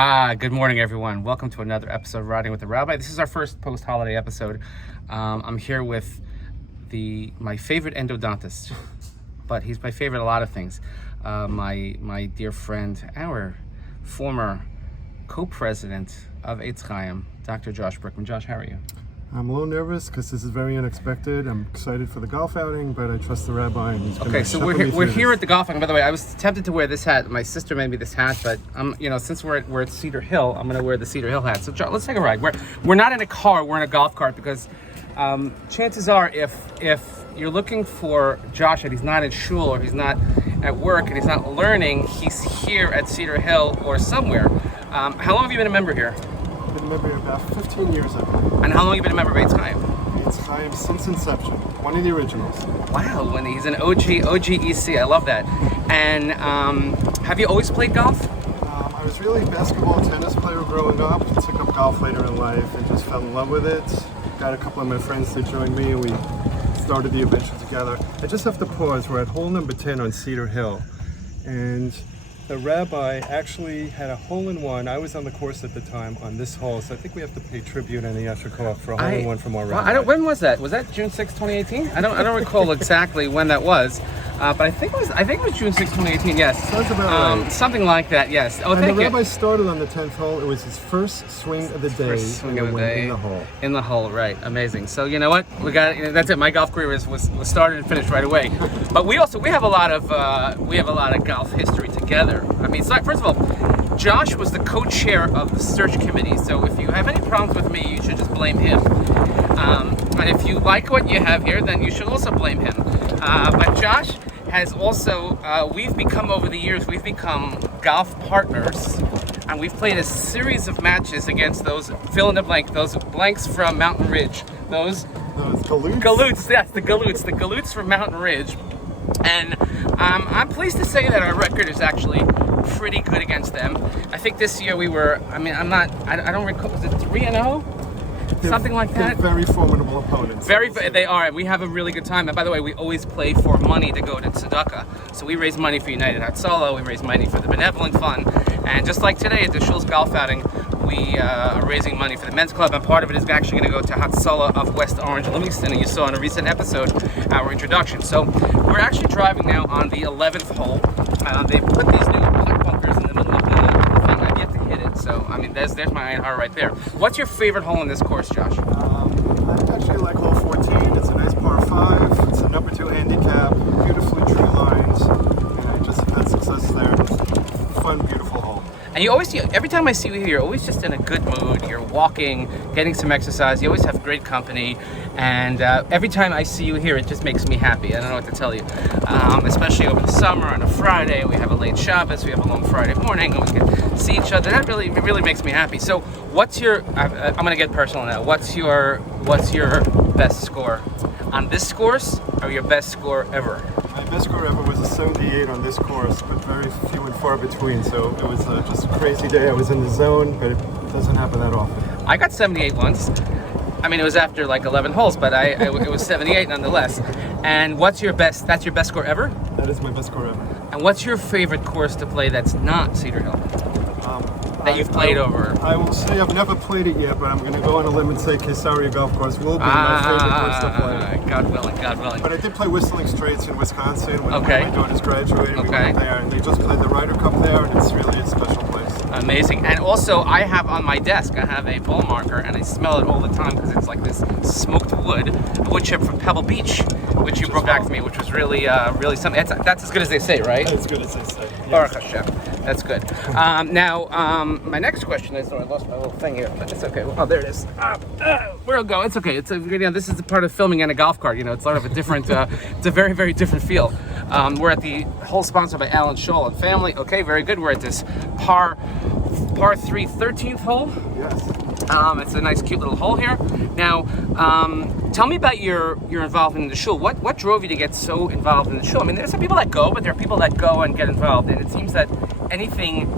Good morning, everyone. Welcome to another episode of Riding with the Rabbi. This is our first post-holiday episode. I'm here with my favorite endodontist, but he's my favorite a lot of things. My dear friend, our former co-president of Eitz Chaim, Dr. Josh Brickman. Josh, how are you? I'm a little nervous because this is very unexpected. I'm excited for the golf outing, but I trust the rabbi. And he's okay, so we're here at the golf outing. By the way, I was tempted to wear this hat. My sister made me this hat, but since we're at Cedar Hill, I'm gonna wear the Cedar Hill hat. So Josh, let's take a ride. We're not in a car. We're in a golf cart because chances are, if you're looking for Josh and he's not in shul or he's not at work and he's not learning, he's here at Cedar Hill or somewhere. How long have you been a member here? I've been a member about 15 years ago. And how long have you been a member of Eitz Chaim? Eitz Chaim since inception. One of the originals. Wow, when he's an OG EC. I love that. And have you always played golf? I was really a basketball and tennis player growing up. Took up golf later in life and just fell in love with it. Got a couple of my friends to join me and we started the adventure together. I just have to pause. We're at hole number 10 on Cedar Hill. And the rabbi actually had a hole-in-one. I was on the course at the time on this hole, so I think we have to pay tribute and a yashar for a hole-in-one from our rabbi. When was that? Was that June 6, 2018? I don't recall exactly when that was, but I think it was June 6, 2018. Yes. Sounds about right. Something like that. Yes. Oh, and thank the you. rabbi started on the 10th hole. It was his first swing of the day. First swing of the day in the hole. In the hole, right? Amazing. So you know what? We got. That's it. My golf career was started and finished right away. But we have a lot of golf history together. I mean, first of all, Josh was the co-chair of the search committee. So if you have any problems with me, you should just blame him. And if you like what you have here, then you should also blame him. But Josh has also, over the years, we've become golf partners. And we've played a series of matches against those, fill in the blank, those blanks from Mountain Ridge. Those galoots? Galoots, yes, the galoots from Mountain Ridge. And I'm pleased to say that our record is actually pretty good against them. I think this year we were, I don't recall, was it 3-0? Something like that. They're very formidable opponents. They are. We have a really good time. And by the way, we always play for money to go to tzedakah. So we raise money for United Hatzalah. We raise money for the Benevolent Fund. And just like today at the Shul's Golf Outing, we are raising money for the men's club. And part of it is actually going to go to Hatzalah of West Orange, Livingston. And you saw in a recent episode our introduction. So we're actually driving now on the 11th hole. They put these new putt bunkers in the middle of the thing. I've yet to hit it. So, there's my iron heart right there. What's your favorite hole in this course, Josh? I actually like hole 14. It's a nice par 5. It's a number 2 handicap. Beautifully tree lines. And I just have had success there. Fun, beautiful hole. And you always, every time I see you here, you're always just in a good mood. You're walking, getting some exercise. You always have great company. And every time I see you here, it just makes me happy. I don't know what to tell you. Especially over the summer on a Friday. We have a late Shabbos. We have a long Friday morning. And we can see each other. That really makes me happy. So what's your, I'm going to get personal now. What's your best score on this course or your best score ever? My best score ever was a 78 on this course, but very few and far between. So it was just a crazy day. I was in the zone, but it doesn't happen that often. I got 78 once. It was after like 11 holes, but it was 78 nonetheless. And what's your best? That's your best score ever? That is my best score ever. And what's your favorite course to play that's not Cedar Hill? That you've played over? I will say I've never played it yet, but I'm going to go on a limb and say Cedar Golf Course will be my favorite course to play. God willing. But I did play Whistling Straits in Wisconsin when okay. my daughters graduated. We went there, and they just played the Ryder Cup there, and it's really a special place. Amazing. And also, I have on my desk, I have a ball marker, and I smell it all the time because it's like this smoked wood chip from Pebble Beach, which you brought back to me, which was really something. That's as good as they say, right? As good as they say. Baruch Hashem. That's good. Now, my next question is, I lost my little thing here, but it's okay. Oh, there it is. Where'll go? It's okay. This is the part of filming in a golf cart. It's sort of a different, it's a very, very different feel. We're at the hole sponsored by Alan Scholl and family. Okay, very good. We're at this par 3 13th hole. Yes. It's a nice, cute little hole here. Now, tell me about your involvement in the shul. What drove you to get so involved in the shul? There's some people that go, but there are people that go and get involved. And it seems that anything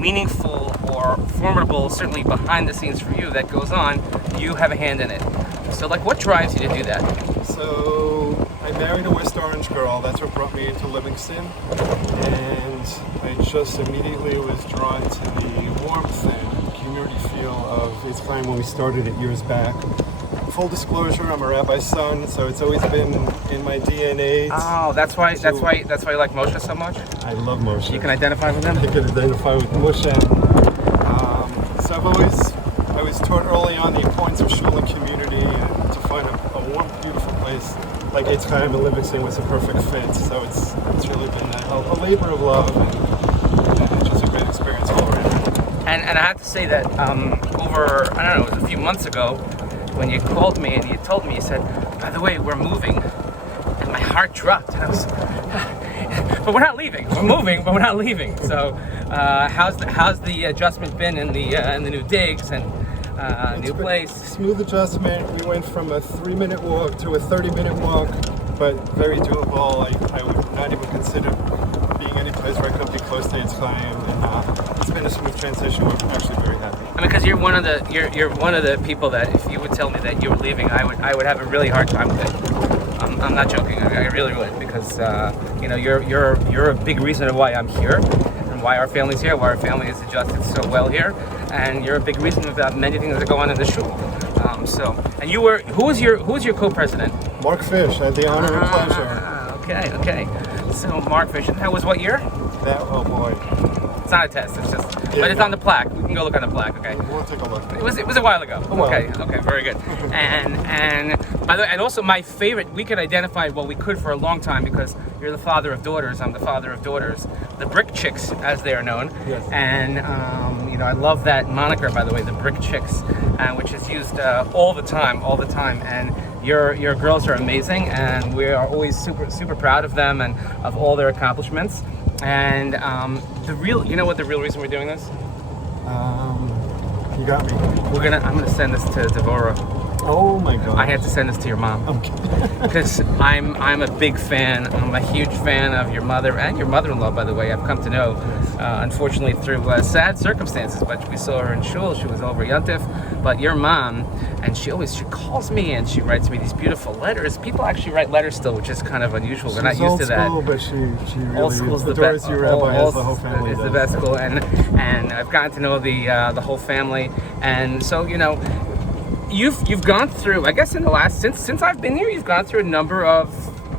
meaningful or formidable, certainly behind the scenes for you, that goes on, you have a hand in it. So, what drives you to do that? So, I married a West Orange girl. That's what brought me into Livingston. And I just immediately was drawn to the warmth and community feel of Eitz Chaim when we started it years back. Full disclosure, I'm a rabbi's son, so it's always been in my DNA. Oh, that's why you like Moshe so much? I love Moshe. You can identify with him? I can identify with Moshe. So I was taught early on the importance of shul and community, and to find a warm, beautiful place like Eitz Chaim and Livingston was a perfect fit. So it's really been a labor of love and just a great experience all around. And I have to say that over, I don't know, it was a few months ago, when you called me and you told me, you said, by the way, we're moving. And my heart dropped. And I was, but we're not leaving. We're moving, but we're not leaving. So how's the adjustment been in the new digs and new place? Smooth adjustment. We went from a 3-minute walk to a 30-minute walk, but very doable. I would not even consider being any place where I could be close to Eitz Chaim, and it's been a smooth transition. We're actually very happy. I mean, because you're one of the people that if you would tell me that you were leaving, I would have a really hard time with it. I'm not joking. I really would, because you're a big reason why I'm here and why our family's here, why our family has adjusted so well here, and you're a big reason about many things that go on in the shul. And who was your co-president? Mark Fish. I had the honor and pleasure. Okay. So Mark Fish. That was what year? Oh boy. It's not a test. It's just, but it's on the plaque. We can go look on the plaque. Okay. We'll take a look. It was a while ago. Okay, very good. And by the way, and also my favorite. We could identify we could for a long time, because you're the father of daughters. I'm the father of daughters. The Brick Chicks, as they are known. Yes. And I love that moniker, by the way, the Brick Chicks, which is used all the time. And your girls are amazing, and we are always super proud of them and of all their accomplishments. And the real reason we're doing this? You got me. I'm gonna send this to Devorah. Oh my God. I had to send this to your mom. Okay. Because I'm a big fan. I'm a huge fan of your mother and your mother-in-law, by the way. I've come to know, unfortunately through sad circumstances, but we saw her in shul. She was over Yontif. But your mom, and she calls me and she writes me these beautiful letters. People actually write letters still, which is kind of unusual. We're not used to that. Old school, but she really old school's the adores best. you, Rabbi, as the whole family is does. the best school, and I've gotten to know the whole family, and so you've gone through, I guess, in the last since I've been here, you've gone through a number of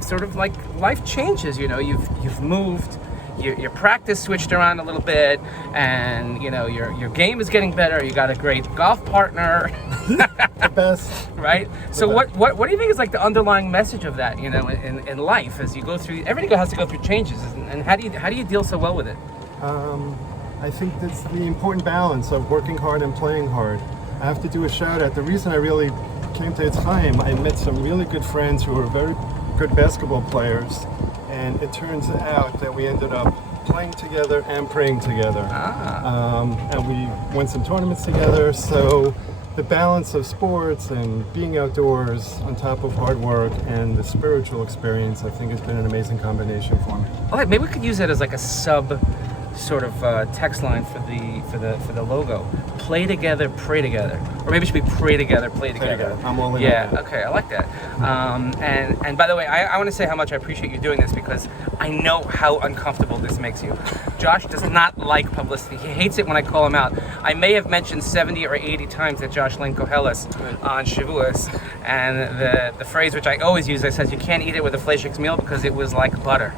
sort of like life changes. You've moved. Your practice switched around a little bit, and your game is getting better. You got a great golf partner. The best. Right? So what do you think is like the underlying message of that, in life as you go through? Everybody has to go through changes, and how do you deal so well with it? I think that's the important balance of working hard and playing hard. I have to do a shout out. The reason I really came to Eitz Chaim, I met some really good friends who were very good basketball players, and it turns out that we ended up playing together and praying together. And we won some tournaments together, so the balance of sports and being outdoors on top of hard work and the spiritual experience, I think, has been an amazing combination for me. All right, maybe we could use that as like a sub sort of text line for the logo. Play together, pray together, or maybe it should be pray together, play together. I'm all in. Yeah, okay, I like that. And by the way, I want to say how much I appreciate you doing this, because I know how uncomfortable this makes you. Josh does not like publicity. He hates it when I call him out. I may have mentioned 70 or 80 times that Josh Lane Koheles on Shavuos, and the phrase which I always use, I says you can't eat it with a fleshik's meal because it was like butter,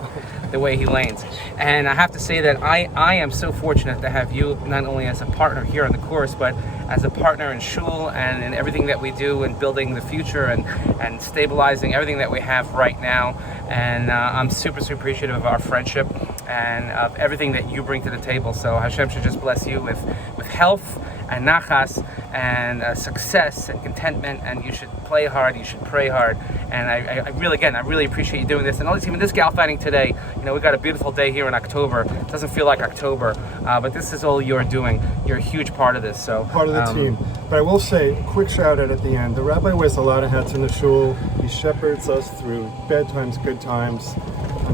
the way he lanes. And I have to say that I am so fortunate to have you not only as a partner here on the course, but as a partner in shul and in everything that we do in building the future and stabilizing everything that we have right now. And I'm super appreciative of our friendship and of everything that you bring to the table. So Hashem should just bless you with health and nachas and success and contentment, and you should play hard, you should pray hard. And I really appreciate you doing this. And even this galvanizing today, we got a beautiful day here in October. It doesn't feel like October, but this is all you're doing. You're a huge part of this. So part of the team. But I will say, quick shout out at the end. The rabbi wears a lot of hats in the shul. He shepherds us through bad times, good times,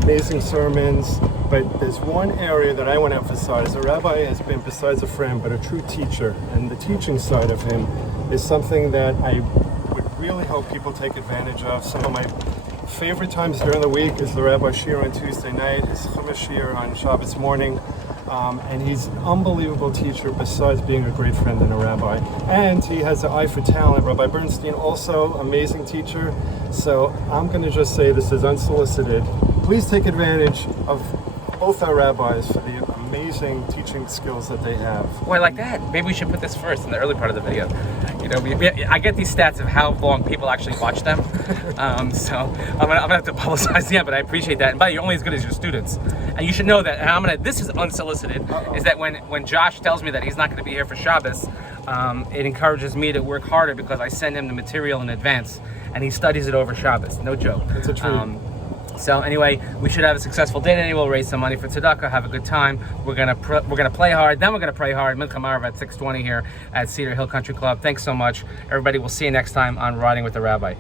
amazing sermons. But there's one area that I want to emphasize. The rabbi has been, besides a friend, but a true teacher. And the teaching side of him is something that I would really hope people take advantage of. Some of my favorite times during the week is the Rabbi Shir on Tuesday night, his Chumash Shir on Shabbos morning. And he's an unbelievable teacher besides being a great friend and a rabbi. And he has an eye for talent. Rabbi Bernstein, also amazing teacher. So I'm going to just say this is unsolicited. Please take advantage of both our rabbis for the amazing teaching skills that they have. Well, I like that. Maybe we should put this first in the early part of the video. You know, I get these stats of how long people actually watch them. So I'm gonna have to publicize them, but I appreciate that. And by the way, you're only as good as your students. And you should know that, and this is unsolicited, is that when Josh tells me that he's not gonna be here for Shabbos, it encourages me to work harder because I send him the material in advance and he studies it over Shabbos. No joke. It's a treat. So anyway, we should have a successful day today. We'll raise some money for tzedakah, have a good time. We're gonna play hard, then we're gonna pray hard. Milka Marav at 6:20 here at Cedar Hill Country Club. Thanks so much, everybody. We'll see you next time on Riding with the Rabbi.